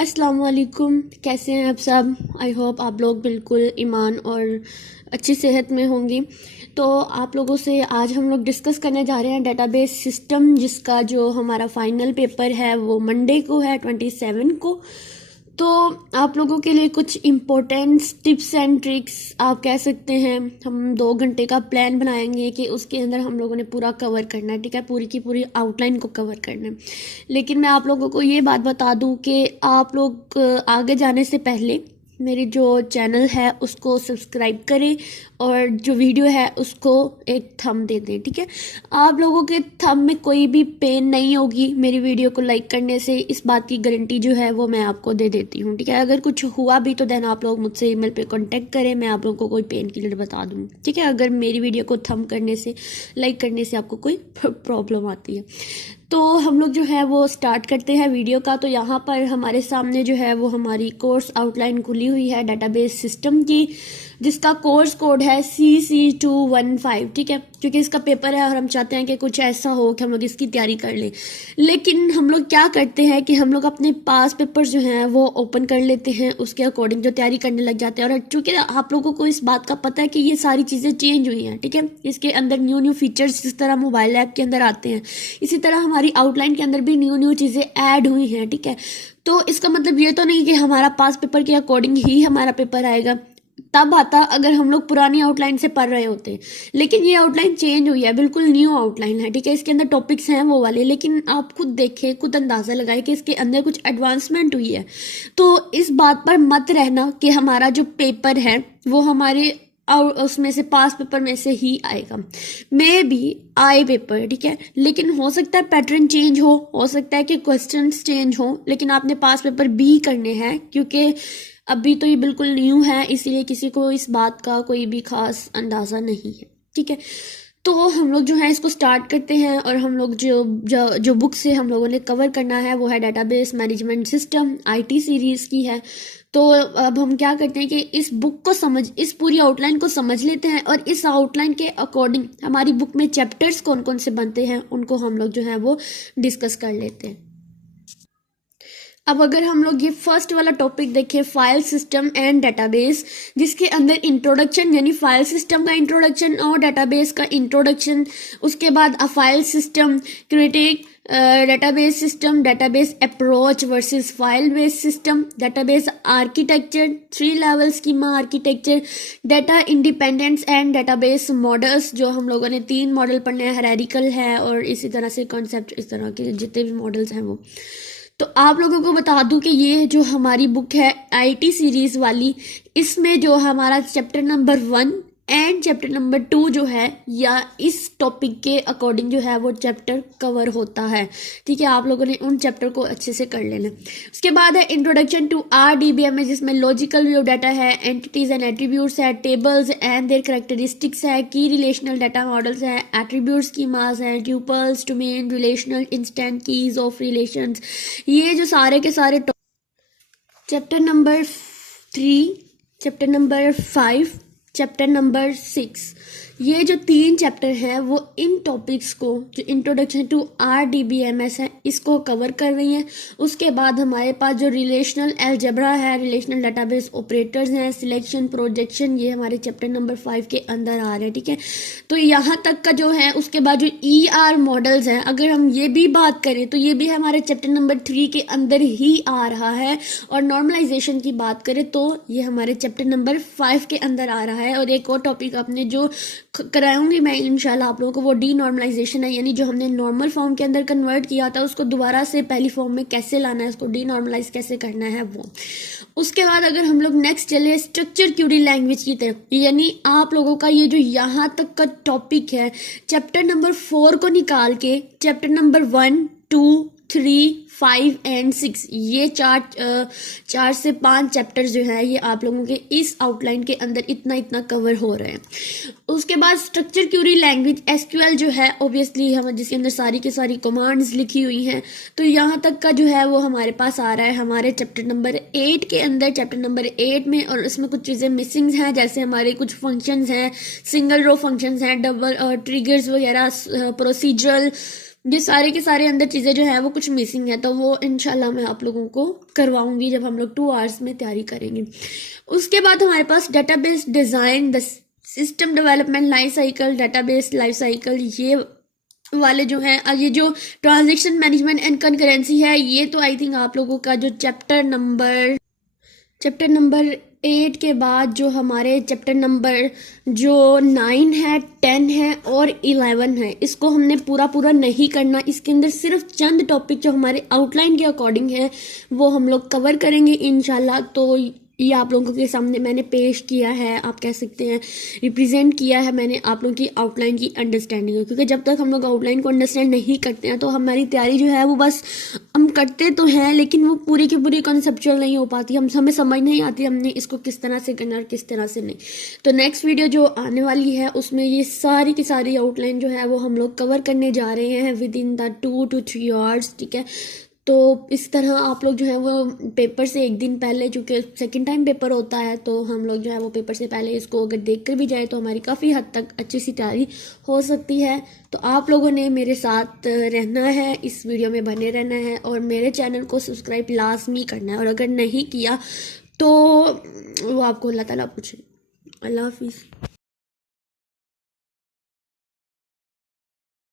अस्सलाम वालेकुम। कैसे हैं आप सब? आई होप आप लोग बिल्कुल ईमान और अच्छी सेहत में होंगी। तो आप लोगों से आज हम लोग डिस्कस करने जा रहे हैं डेटाबेस सिस्टम, जिसका जो हमारा फाइनल पेपर है वो मंडे को है 27 को। तो आप लोगों के लिए कुछ इम्पोर्टेंट टिप्स एंड ट्रिक्स आप कह सकते हैं। हम 2 घंटे का प्लान बनाएंगे कि उसके अंदर हम लोगों ने पूरा कवर करना है, ठीक है, पूरी की पूरी आउटलाइन को कवर करना है। लेकिन मैं आप लोगों को ये बात बता दूं कि आप लोग आगे जाने से पहले मेरी जो चैनल है उसको सब्सक्राइब करें और जो वीडियो है उसको एक थंब दे दें, ठीक है। आप लोगों के थंब में कोई भी पेन नहीं होगी मेरी वीडियो को लाइक करने से, इस बात की गारंटी जो है वो मैं आपको दे देती हूँ, ठीक है। अगर कुछ हुआ भी तो देन आप लोग मुझसे ईमेल पे कांटेक्ट करें, मैं आप लोगों को कोई पेन किलर बता दूँ, ठीक है, अगर मेरी वीडियो को थंब करने से, लाइक करने से आपको कोई प्रॉब्लम आती है। तो हम लोग जो है वो स्टार्ट करते हैं वीडियो का। तो यहाँ पर हमारे सामने जो है वो हमारी कोर्स आउटलाइन खुली हुई है डेटाबेस सिस्टम की, जिसका कोर्स कोड है CC215, ठीक है, क्योंकि इसका पेपर है और हम चाहते हैं कि कुछ ऐसा हो कि हम लोग इसकी तैयारी कर लें। लेकिन हम लोग क्या करते हैं कि हम लोग अपने पास पेपर जो हैं वो ओपन कर लेते हैं, उसके अकॉर्डिंग जो तैयारी करने लग जाते हैं। और चूंकि आप लोगों को इस बात का पता है कि ये सारी चीज़ें चेंज हुई हैं, ठीक है, इसके अंदर न्यू न्यू फीचर्स जिस तरह मोबाइल ऐप के अंदर आते हैं, इसी तरह हमारी आउटलाइन के अंदर भी न्यू न्यू चीज़ें ऐड हुई हैं, ठीक है। तो इसका मतलब ये तो नहीं कि हमारा पास पेपर के अकॉर्डिंग ही हमारा पेपर आएगा, तब आता अगर हम लोग पुरानी आउटलाइन से पढ़ रहे होते। लेकिन ये आउटलाइन चेंज हुई है, बिल्कुल न्यू आउटलाइन है, ठीक है। इसके अंदर टॉपिक्स हैं वो वाले, लेकिन आप खुद देखें, खुद अंदाजा लगाए कि इसके अंदर कुछ एडवांसमेंट हुई है। तो इस बात पर मत रहना कि हमारा जो पेपर है वो हमारे और उसमें से पास पेपर में से ही आएगा। मे भी आए पेपर, ठीक है, लेकिन हो सकता है पैटर्न चेंज हो सकता है कि क्वेश्चंस चेंज हो, लेकिन आपने पास पेपर भी करने हैं, क्योंकि अभी तो ये बिल्कुल न्यू है, इसलिए किसी को इस बात का कोई भी खास अंदाज़ा नहीं है, ठीक है। तो हम लोग जो है इसको स्टार्ट करते हैं। और हम लोग जो बुक से हम लोगों ने कवर करना है वो है database management system, IT series की है। तो अब हम क्या करते हैं कि इस पूरी आउटलाइन को समझ लेते हैं, और इस आउटलाइन के अकॉर्डिंग हमारी बुक में चैप्टर्स कौन कौन से बनते हैं उनको हम लोग जो है वो डिस्कस कर लेते हैं। अब अगर हम लोग ये फर्स्ट वाला टॉपिक देखें, फाइल सिस्टम एंड डेटाबेस, जिसके अंदर इंट्रोडक्शन यानी फाइल सिस्टम का इंट्रोडक्शन और डेटाबेस का इंट्रोडक्शन, उसके बाद a file system critic, database system, database approach versus file based system, database architecture, 3 level schema architecture, data independence and database models, जो हम लोगों ने 3 मॉडल पढ़ने हैं, हायरार्किकल है और इसी तरह से कॉन्सेप्ट, इस तरह के जितने भी मॉडल्स हैं वो। तो आप लोगों को बता दूं कि ये जो हमारी बुक है IT सीरीज वाली, इसमें जो हमारा chapter number 1 and chapter number 2 जो है, या इस टॉपिक के अकॉर्डिंग जो है वो चैप्टर कवर होता है, ठीक है। आप लोगों ने उन चैप्टर को अच्छे से कर लेना। उसके बाद है इंट्रोडक्शन टू RDBMS, जिसमें लॉजिकल व्यू डाटा है, एंटिटीज एंड एट्रीब्यूट्स है, टेबल्स एंड देयर कैरेक्टरिस्टिक्स है, की रिलेशनल डाटा मॉडल्स है, एट्रीब्यूट स्कीमास है, tuples, domain, relational instant keys of relations. ये जो सारे के सारे chapter number 3, chapter number 5, chapter number 6, ये जो 3 चैप्टर हैं वो इन टॉपिक्स को, जो इंट्रोडक्शन टू RDBMS है, इसको कवर कर रही हैं। उसके बाद हमारे पास जो रिलेशनल अलजेब्रा है, रिलेशनल डेटाबेस ऑपरेटर्स हैं, सिलेक्शन, प्रोजेक्शन, ये हमारे चैप्टर नंबर 5 के अंदर आ रहे हैं, ठीक है। तो यहाँ तक का जो है, उसके बाद जो ER मॉडल्स हैं, अगर हम ये भी बात करें तो ये भी हमारे चैप्टर नंबर 3 के अंदर ही आ रहा है। और नॉर्मलाइजेशन की बात करें तो ये हमारे चैप्टर नंबर 5 के अंदर आ रहा है। और एक और टॉपिक आपने जो कराऊंगी मैं इंशाल्लाह आप लोगों को, वो डीनॉर्मलाइजेशन है, यानी जो हमने नॉर्मल फॉर्म के अंदर कन्वर्ट किया था उसको दोबारा से पहली फॉर्म में कैसे लाना है, उसको डीनॉर्मलाइज कैसे करना है वो। उसके बाद अगर हम लोग नेक्स्ट चले स्ट्रक्चर क्यूरी लैंग्वेज की तरफ, यानी आप लोगों का ये जो यहाँ तक का टॉपिक है, चैप्टर नंबर 4 को निकाल के चैप्टर नंबर 1, 2, 3, 5 एंड 6, ये 4 से 5 चैप्टर जो है ये आप लोगों के इस आउटलाइन के अंदर इतना कवर हो रहे हैं। उसके बाद स्ट्रक्चर क्यूरी लैंग्वेज SQL जो है, ऑब्वियसली हम जिसके अंदर सारी की सारी कमांड्स लिखी हुई हैं, तो यहाँ तक का जो है वो हमारे पास आ रहा है हमारे चैप्टर नंबर 8 के अंदर, चैप्टर नंबर 8 में। और इसमें कुछ चीज़ें मिसिंग हैं, जैसे हमारे कुछ फंक्शंस हैं, सिंगल रो फंक्शंस हैं, डबल ट्रिगर्स वगैरह, प्रोसीजरल ये सारे के सारे अंदर चीज़ें जो है वो कुछ मिसिंग है, तो वो इंशाल्लाह मैं आप लोगों को करवाऊंगी जब हम लोग 2 आवर्स में तैयारी करेंगे। उसके बाद हमारे पास database design, the system development, life cycle, database life cycle, ये वाले जो हैं, ये जो ट्रांजेक्शन मैनेजमेंट एंड कंकरेंसी है, ये तो आई थिंक आप लोगों का जो चैप्टर नंबर 8 के बाद जो हमारे चैप्टर नंबर जो 9 है, 10 है और 11 है, इसको हमने पूरा नहीं करना। इसके अंदर सिर्फ चंद टॉपिक जो हमारे आउटलाइन के अकॉर्डिंग है वो हम लोग कवर करेंगे इंशाल्लाह। तो ये आप लोगों के सामने मैंने पेश किया है, आप कह सकते हैं रिप्रेजेंट किया है मैंने आप लोगों की आउटलाइन की अंडरस्टैंडिंग को, क्योंकि जब तक हम लोग आउटलाइन को अंडरस्टैंड नहीं करते हैं तो हमारी तैयारी जो है वो बस हम करते तो हैं लेकिन वो पूरी की पूरी कॉन्सेप्चुअल नहीं हो पाती, हमें समझ नहीं आती हमने इसको किस तरह से करना और किस तरह से नहीं। तो नेक्स्ट वीडियो जो आने वाली है उसमें ये सारी की सारी आउटलाइन जो है वो हम लोग कवर करने जा रहे हैं with in the 2 to 3 hours, ठीक है। तो इस तरह आप लोग जो है वो पेपर से एक दिन पहले, चूँकि सेकंड टाइम पेपर होता है, तो हम लोग जो है वो पेपर से पहले इसको अगर देख कर भी जाए तो हमारी काफ़ी हद तक अच्छी सी तैयारी हो सकती है। तो आप लोगों ने मेरे साथ रहना है, इस वीडियो में बने रहना है और मेरे चैनल को सब्सक्राइब लाजमी करना है, और अगर नहीं किया तो वो आपको अल्लाह ताला पूछे। अल्लाह हाफिज़।